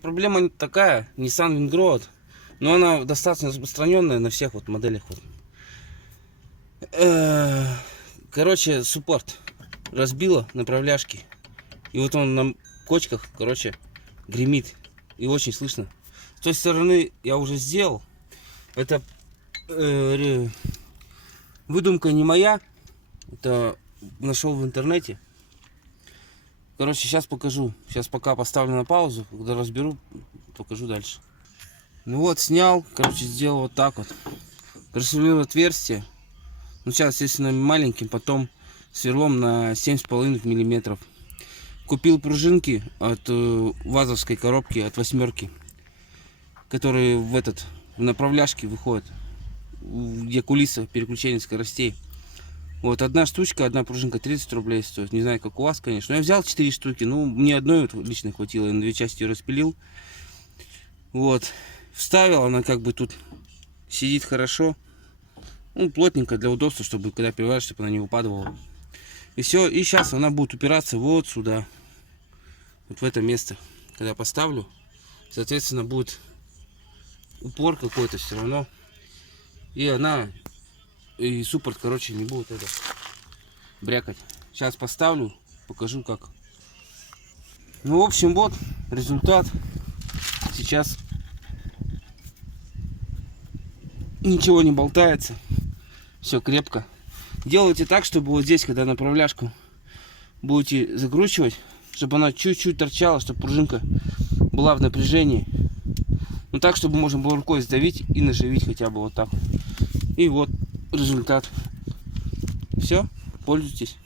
Проблема такая, Nissan Wingroad, но она достаточно распространенная на всех вот моделях. Вот. Короче, суппорт разбила направляшки. И вот он на кочках, короче, гремит. И очень слышно. С той стороны я уже сделал. Это выдумка не моя. Это нашел в интернете. Короче, сейчас покажу. Сейчас пока поставлю на паузу. Когда разберу, покажу дальше. Ну вот, снял. Короче, сделал вот так вот. Просверлил отверстие. Ну, сейчас, естественно, маленьким. Потом сверлом на 7,5 миллиметров. Купил пружинки от вазовской коробки, от 8-ки. Которые в направляшке выходят. Где кулиса переключения скоростей. Вот одна штучка, одна пружинка 30 рублей стоит. Не знаю, как у вас, конечно. Но я взял 4 штуки. Ну, мне одной вот лично хватило. Я на 2 части ее распилил. Вот. Вставил. Она как бы тут сидит хорошо. Ну, плотненько для удобства, чтобы когда переворачиваешь, чтобы она не упадывала. И все. И сейчас она будет упираться вот сюда. Вот в это место. Когда поставлю, соответственно, будет упор какой-то все равно. И она... И суппорт, короче, не будет это брякать. Сейчас поставлю, покажу как. Ну, в общем, вот результат. Сейчас ничего не болтается. Все крепко. Делайте так, чтобы вот здесь, когда направляшку будете закручивать, чтобы она чуть-чуть торчала, чтобы пружинка была в напряжении. Ну так, чтобы можно было рукой сдавить и наживить хотя бы вот так. И вот результат. Все, пользуйтесь.